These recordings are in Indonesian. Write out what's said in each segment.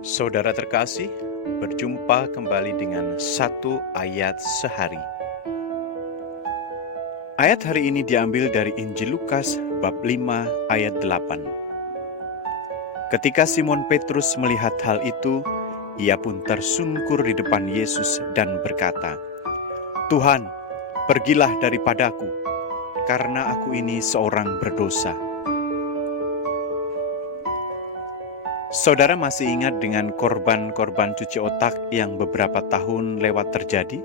Saudara terkasih, berjumpa kembali dengan satu ayat sehari. Ayat hari ini diambil dari Injil Lukas bab 5 ayat 8. Ketika Simon Petrus melihat hal itu, ia pun tersungkur di depan Yesus dan berkata, "Tuhan, pergilah daripadaku, karena aku ini seorang berdosa." Saudara masih ingat dengan korban-korban cuci otak yang beberapa tahun lewat terjadi?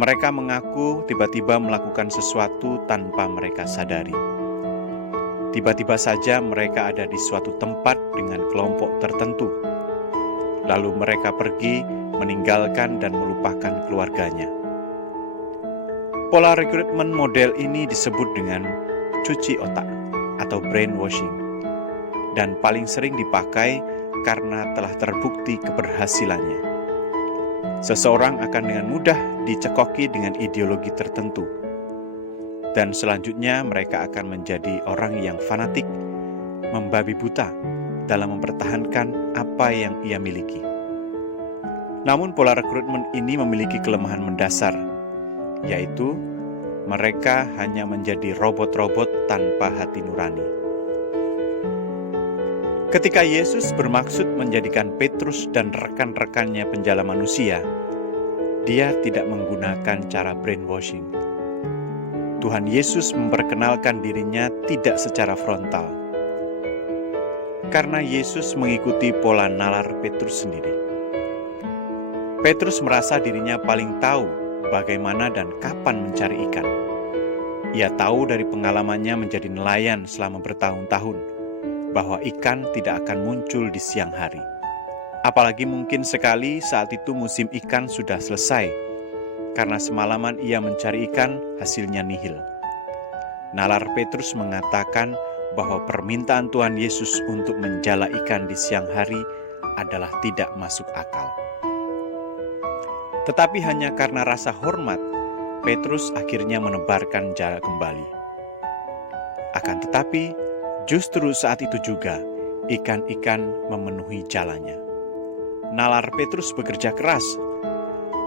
Mereka mengaku tiba-tiba melakukan sesuatu tanpa mereka sadari. Tiba-tiba saja mereka ada di suatu tempat dengan kelompok tertentu. Lalu mereka pergi, meninggalkan dan melupakan keluarganya. Pola rekrutmen model ini disebut dengan cuci otak atau brainwashing. Dan paling sering dipakai karena telah terbukti keberhasilannya. Seseorang akan dengan mudah dicekoki dengan ideologi tertentu. Dan selanjutnya mereka akan menjadi orang yang fanatik, membabi buta dalam mempertahankan apa yang ia miliki. Namun pola rekrutmen ini memiliki kelemahan mendasar, yaitu mereka hanya menjadi robot-robot tanpa hati nurani. Ketika Yesus bermaksud menjadikan Petrus dan rekan-rekannya penjala manusia, Dia tidak menggunakan cara brainwashing. Tuhan Yesus memperkenalkan dirinya tidak secara frontal. Karena Yesus mengikuti pola nalar Petrus sendiri. Petrus merasa dirinya paling tahu bagaimana dan kapan mencari ikan. Ia tahu dari pengalamannya menjadi nelayan selama bertahun-tahun bahwa ikan tidak akan muncul di siang hari. Apalagi mungkin sekali saat itu musim ikan sudah selesai, karena semalaman ia mencari ikan, hasilnya nihil. Nalar Petrus mengatakan bahwa permintaan Tuhan Yesus untuk menjala ikan di siang hari adalah tidak masuk akal. Tetapi hanya karena rasa hormat, Petrus akhirnya menebarkan jala kembali. Akan tetapi, justru saat itu juga, ikan-ikan memenuhi jalannya. Nalar Petrus bekerja keras,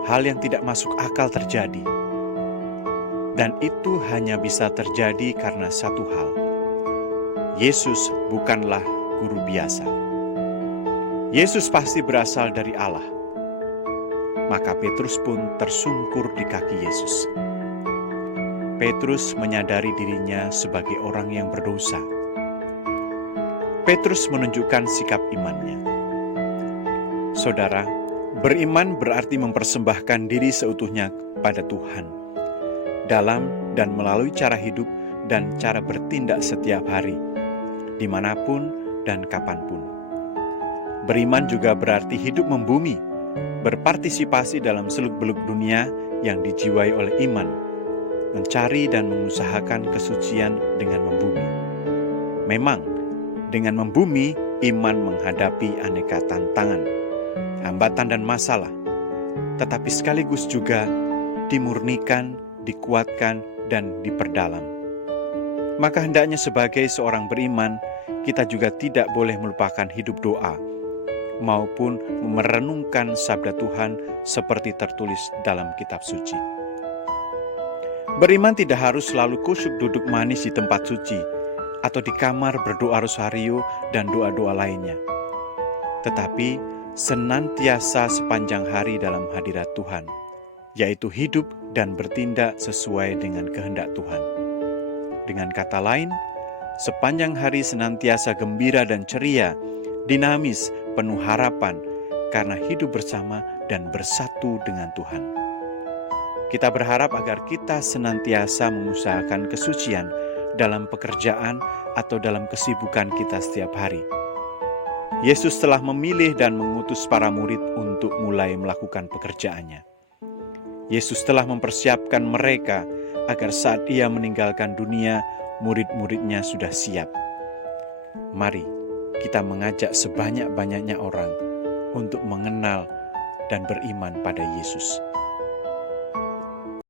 hal yang tidak masuk akal terjadi. Dan itu hanya bisa terjadi karena satu hal. Yesus bukanlah guru biasa. Yesus pasti berasal dari Allah. Maka Petrus pun tersungkur di kaki Yesus. Petrus menyadari dirinya sebagai orang yang berdosa. Petrus menunjukkan sikap imannya. Saudara, beriman berarti mempersembahkan diri seutuhnya pada Tuhan dalam dan melalui cara hidup dan cara bertindak setiap hari, dimanapun dan kapanpun. Beriman juga berarti hidup membumi, berpartisipasi dalam seluk-beluk dunia yang dijiwai oleh iman, mencari dan mengusahakan kesucian dengan membumi. Memang, dengan membumi, iman menghadapi aneka tantangan, hambatan dan masalah, tetapi sekaligus juga dimurnikan, dikuatkan, dan diperdalam. Maka hendaknya sebagai seorang beriman, kita juga tidak boleh melupakan hidup doa, maupun merenungkan sabda Tuhan seperti tertulis dalam kitab suci. Beriman tidak harus selalu kusyuk duduk manis di tempat suci, atau di kamar berdoa rosario dan doa-doa lainnya. Tetapi senantiasa sepanjang hari dalam hadirat Tuhan, yaitu hidup dan bertindak sesuai dengan kehendak Tuhan. Dengan kata lain, sepanjang hari senantiasa gembira dan ceria, dinamis, penuh harapan, karena hidup bersama dan bersatu dengan Tuhan. Kita berharap agar kita senantiasa mengusahakan kesucian dalam pekerjaan atau dalam kesibukan kita setiap hari. Yesus telah memilih dan mengutus para murid untuk mulai melakukan pekerjaannya. Yesus telah mempersiapkan mereka agar saat Ia meninggalkan dunia, murid-muridnya sudah siap. Mari kita mengajak sebanyak-banyaknya orang untuk mengenal dan beriman pada Yesus.